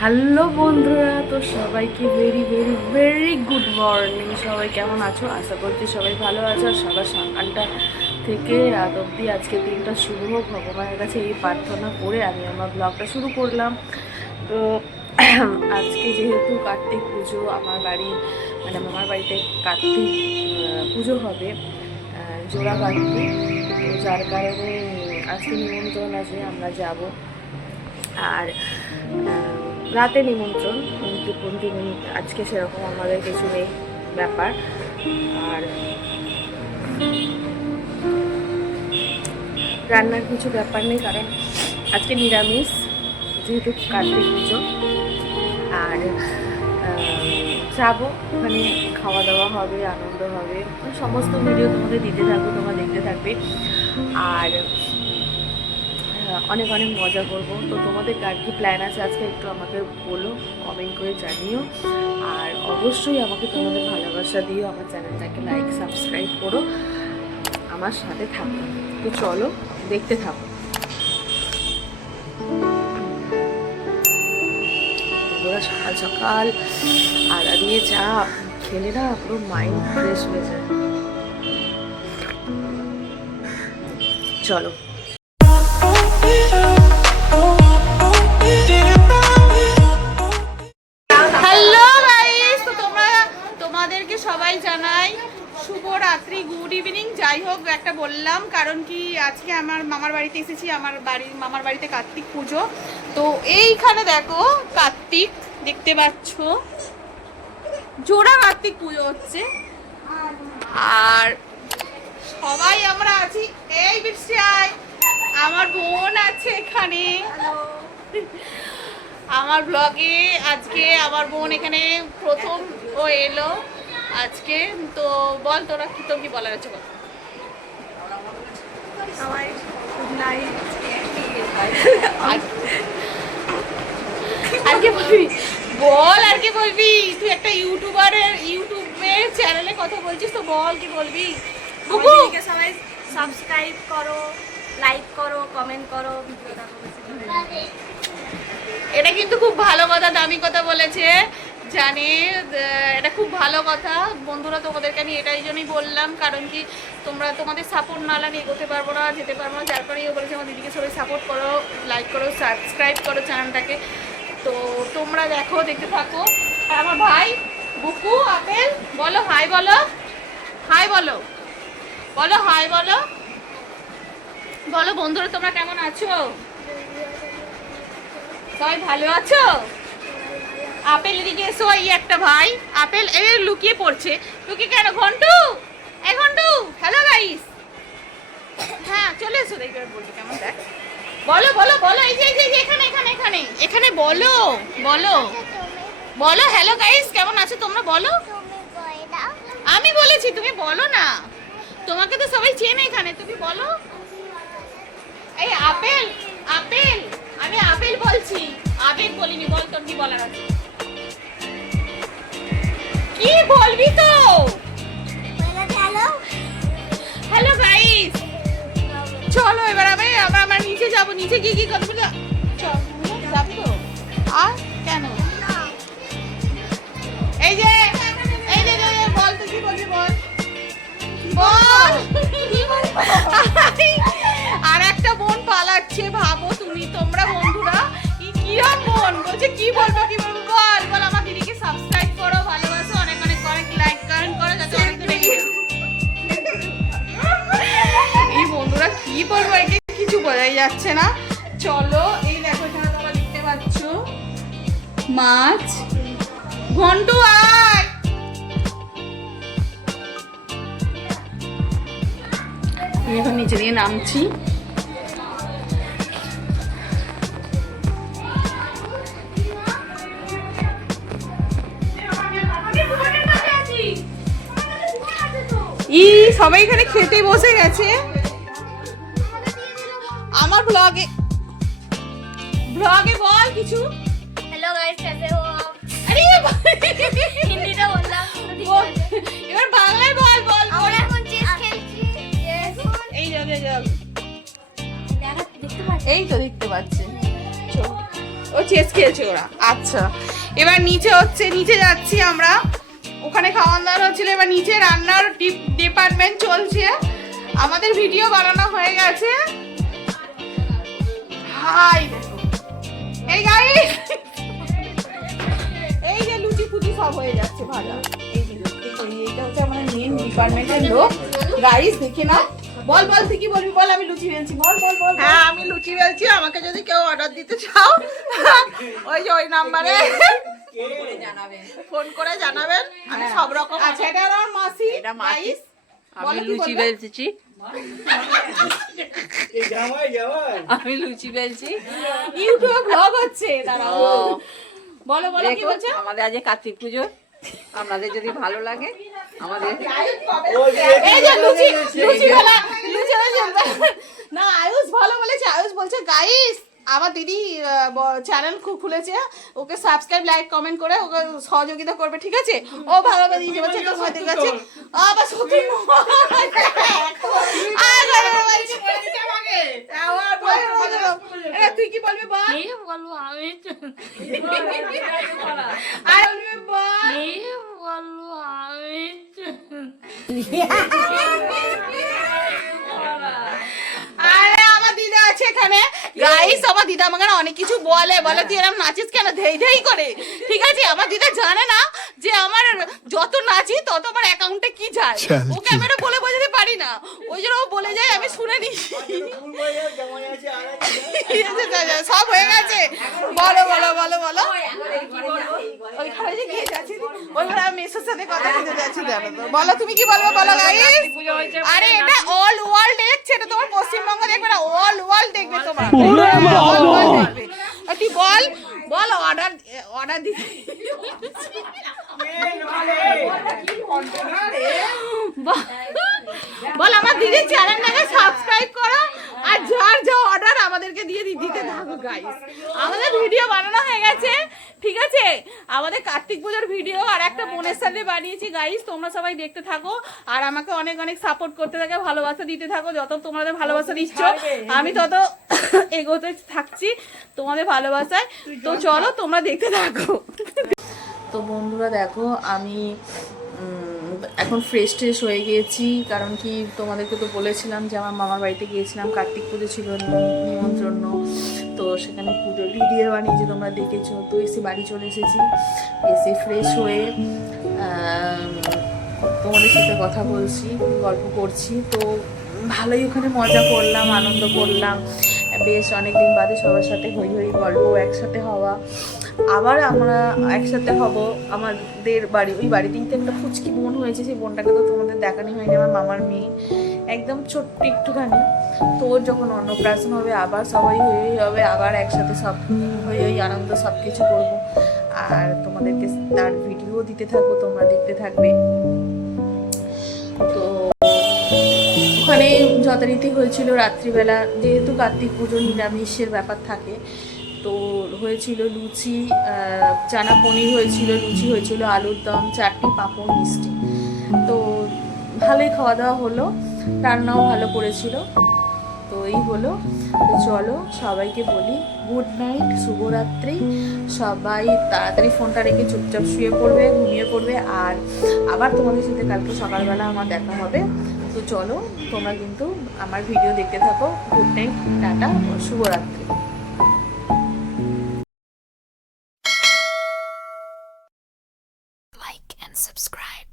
Hello বন্ধুরা, তো সবাইকে very very very good morning. সবাই কেমন আছো? আশা করছি সবাই ভালো আছো। আর সবার সকালটা থেকে রাত অবধি আজকের দিনটা শুরু হোক, ভগবানের কাছে এই প্রার্থনা করে আমি আমার ব্লগটা শুরু করলাম। তো আজকে যেহেতু কার্তিক পুজো, আমার বাড়ি মানে মামার বাড়িতে কার্তিক পুজো হবে, জোড়া কার্তিক, তো যার কারণে আজকে নিমন্ত্রণ আছে, আমরা যাব। আর রাতে নিমন্ত্রণ, কিন্তু আজকে সেরকম আমাদের কিছু নেই ব্যাপার। আর রান্নার কিছু ব্যাপার নেই, কারণ আজকে নিরামিষ, যেহেতু কার্তিক পুজো। আর যাবো, ওখানে খাওয়া দাওয়া হবে, আনন্দ হবে, সমস্ত ভিডিও তোমাদের দিতে থাকবো, তোমরা দেখতে থাকবে। আর অনেক অনেক মজা করব। তো তোমাদের কার কী প্ল্যান আছে আজকে একটু আমাকে বলো, কমেন্ট করে জানিও। আর অবশ্যই আমাকে তোমাদের ভালোবাসা দিও, আমার চ্যানেলটাকে লাইক সাবস্ক্রাইব করো, আমার সাথে থাকো। তো চলো দেখতে থাকো। সকাল সকাল আদা দিয়ে চা খেলে না পুরো মাইন্ড ফ্রেশ হয়ে যায়। চলো। সবাই জানাই শুভরাত্রি, গুড ইভিনিং। যাই হোক, একটা বললাম কারণ কি আজকে আমার মামার বাড়িতে এসেছি, মামার বাড়িতে কার্তিক পুজো। তো এইখানে দেখো কার্তিক দেখতে পাচ্ছ, জোড়া কার্তিক পুজো হচ্ছে। আর সবাই আমরা আছি। এই বিশ্বাস, আমার বোন আছে এখানে আমার ব্লগে। আজকে আমার বোন এখানে প্রথম ও এলো আজকে। তো বল তোরা কি, তোর কি বলার আছে বল। আর কি বলবি বল, আর কি বলবি? তুই একটা ইউটিউবের চ্যানেলে কথা বলছিস, তো বল কি বলবি। সবাই সাবস্ক্রাইব করো, লাইক করো, কমেন্ট করো, ভিডিও দেখো। এটা কিন্তু খুব ভালো কথা, দামি কথা বলেছে, জানি। এটা খুব ভালো কথা বন্ধুরা, তোমাদেরকে আমি এটাই জন্যই বললাম, কারণ কি তোমরা তোমাদের সাপোর্ট না হলে আমি এগোতে পারবো না, যেতে পারবো না। যার পরেই বলেছে আমার দিদিকে সবাই সাপোর্ট করো, লাইক করো, সাবস্ক্রাইব করো চ্যানেলটাকে। তো তোমরা দেখো, দেখতে থাকো। আর আমার ভাই বুকু, আপেল, বলো হাই, বলো হাই, বলো বলো হাই, বলো বলো। বন্ধুরা তোমরা কেমন আছো? সবাই ভালো আছো? আপেল এদিকে এসো। এই একটা ভাই আপেল এই লুকিয়ে পড়ছে। লুকিয়ে কেন? ঘন্টু, এই ঘন্টু, হ্যালো গাইস, হ্যাঁ চলে এসো। দেখবে বলবো কেমন, দেখ, বলো বলো বলো। এই যে এখানে এখানে এখানে এখানে বলো বলো বলো। হ্যালো গাইস, কেমন আছো তোমরা? বলো। আমি বলেছি, তুমি বলো না, তোমাকে তো সবাই চেনে এখানে, তুমি বলো। এই আপেল, আপেল, আমি আপেল বলছি, আবেগ বলিনি। বল তোর কি বলার আছে, কি বলবি? তো হ্যালো গাইস, চলো এবার আমরা নিচে যাবো। নিচে গিয়ে কি কথা বলে যাবি তো? আর কেন? এই যে বল, তুই কি বলবি বল, বল। আর একটা বোন পালাচ্ছে, ভাবো তুমি, তোমরা বন্ধুরা কিরম বোন বলছে, কি বলবো কি বলবো, বল বল। আমার দিদিকে সাবস্ক্রাইব করো, ভালোবাসো, অনেক অনেক অনেক লাইক করো, যাতে অনেক দূরে গিয়ে। এই বন্ধুরা কি বলবো, একে কিছু বোঝাই যাচ্ছে না। চলো, এই দেখো এখানে তোমরা দেখতে পাচ্ছ মাছ। ঘন্টু আয়, আমি এখন নিচে দিয়ে নামছি। সবাই এখানে খেতে বসে গেছে। আমার ব্লগে বল কিছু। हेलो गाइस, कैसे हो आप? আরে হিন্দি তো বললাম, এবার বাংলায় বল বল। আমরা এখন চেস খেলছি। এই যাবে দেখতে পাচ্ছি। এই তো দেখতে পাচ্ছি। ও চেস খেয়েছে ওরা। আচ্ছা, এবার নিচে হচ্ছে, নিচে যাচ্ছি আমরা। ওখানে খাওয়ান দাওয়া হচ্ছিল, এবার নিচে রান্নার ডিপার্টমেন্ট চলছে। আমাদের ভিডিও বানানো হয়ে গেছে। হাই দেখো, এই গাইস, এই যে লুচি ফুচি সব হয়ে যাচ্ছে ভাজা। এই যে এইটা হচ্ছে আমাদের মেন ডিপার্টমেন্টের লোক। গাইস দেখে না, বল বল তুই কি বলবি বল। আমি লুচি বেলছি, বল বল বল। হ্যাঁ আমি লুচি বেলছি, আমাকে যদি কেউ অর্ডার দিতে চাও ওই যে ওই নাম্বারে ফোন করে জানাবেন, আমি সব রকম। আচ্ছা, এটা আমার মাসি। এটা মাসি। গাইস আমি লুচি বেলছি, আমি লুচি বেলছি। ইউটিউবে ব্লগ হচ্ছে, দাঁড়াও বলো বলো কি দেখুন, বলছো। আমাদের আজ কার্তিক পুজো, আপনাদের যদি ভালো লাগে আমাদের এই যে লুচি লুচি বেলা, লুচি বেলা। না আয়ুষ ভালো বলেছে। আয়ুষ বলছে গাইস আমার দিদি চ্যানেল খুলেছে, ওকে সাবস্ক্রাইব লাইক কমেন্ট করে ওকে সহযোগিতা করবে, ঠিক আছে? ও ভালো দিদি বলছে তো তোমাদের কাছে আবার সত্যি তুই কি বলবি বল। বলবো আমি আর বলবি বল। বলবো আমি আরে আমার দিদা আছে এখানে। গাইস আমার দিদা আমাকে না অনেক কিছু বলে, বলে তুই এরকম নাচিস কেন, ধেই ধেই করে, ঠিক আছে? আমার দিদা জানে না যে আমার যত নাচি তত আমার অ্যাকাউন্টে কি যায়। ওকে আমি এটা বলে বোঝাতে পারি না, ওই জন্য ও বলে যায়, আমি শুনে নি। সব হয়ে গেছে, বলো বলো বলো বলো। ওইখানে যে গিয়ে যাচ্ছি, ওইখানে আমি মেসোর সাথে কথা বলতে যাচ্ছি, জানো তো? বলো তুমি কি বলবো বলো গাইস। আরে এটা অল ওয়ার্ল্ড দেখছে, এটা তোমার পশ্চিমবঙ্গ দেখবে না, অল ওয়ার্ল্ড দেখবে তোমার। All world দেখবে। আর তুই বল বল, অর্ডার অর্ডার দিতে বল আমার দিদির চ্যানেলটাকে সাবস্ক্রাইব করো, আর যার যা অর্ডার আমাদেরকে দিয়ে দিতে থাকো গাইস। আমাদের ভিডিও বানানো হয়ে গেছে, ঠিক আছে? আমাদের কার্তিক পুজোর ভিডিও আর একটা বোনের সাথে বানিয়েছি গাইস, তোমরা সবাই দেখতে থাকো আর আমাকে অনেক অনেক সাপোর্ট করতে থাকো, ভালোবাসা দিতে থাকো। যত তোমাদের ভালোবাসা দিচ্ছ আমি তত এগোতে থাকছি তোমাদের ভালোবাসায়। তো চলো তোমরা দেখতে থাকো। তো বন্ধুরা দেখো, আমি এখন ফ্রেশ ট্রেশ হয়ে গিয়েছি, কারণ কি তোমাদেরকে তো বলেছিলাম যে আমার মামার বাড়িতে গিয়েছিলাম, কার্তিক পুজো ছিল, নিমন্ত্রণ। তো সেখানে পুজোর ভিডিও বানিয়েছি, তোমরা দেখেছো। তো এসে বাড়ি চলে এসেছি, এসে ফ্রেশ হয়ে তোমাদের সাথে কথা বলছি, গল্প করছি। তো ভালোই ওখানে মজা করলাম, আনন্দ করলাম, বেশ অনেকদিন বাদে সবার সাথে হই হই গল্প একসাথে হওয়া। আবার আমরা একসাথে হব আমাদের বাড়ি, ওই বাড়িতেই তো একটা ফুচকি বোন হয়েছে, সেই বোনটাকে তো তোমাদের দেখানি হয়নি, আমার মামার মেয়ে, একদম ছোট্ট একটুখানি। তো ওর যখন অন্নপ্রাশন হবে আবার সবাই হয়ে হবে, আবার একসাথে সব হয়ে ওই আনন্দ সব কিছু করবো। আর তোমাদেরকে তার ভিডিও দিতে থাকবো, তোমরা দেখতে থাকবে। তো ওখানে যথারীতি হয়েছিল রাত্রিবেলা, যেহেতু কার্তিক পুজো নিরামিষের ব্যাপার থাকে, তো হয়েছিল লুচি, চানা পনির হয়েছিল, লুচি হয়েছিল, আলুর দম, চাটনি, পাঁপড়, মিষ্টি। তো ভালোই খাওয়া দাওয়া হলো, রান্নাও ভালো করেছিল। তো এই হলো। তো চলো সবাইকে বলি গুড নাইট, শুভরাত্রি। সবাই তাড়াতাড়ি ফোনটা রেখে চুপচাপ শুয়ে পড়বে, ঘুমিয়ে পড়বে। আর আবার তোমাদের সাথে কালকে সকালবেলা আমার দেখা হবে। তো চলো তোমরা কিন্তু আমার ভিডিও দেখতে থাকো। গুড নাইট, টাটা, শুভরাত্রি। like and subscribe.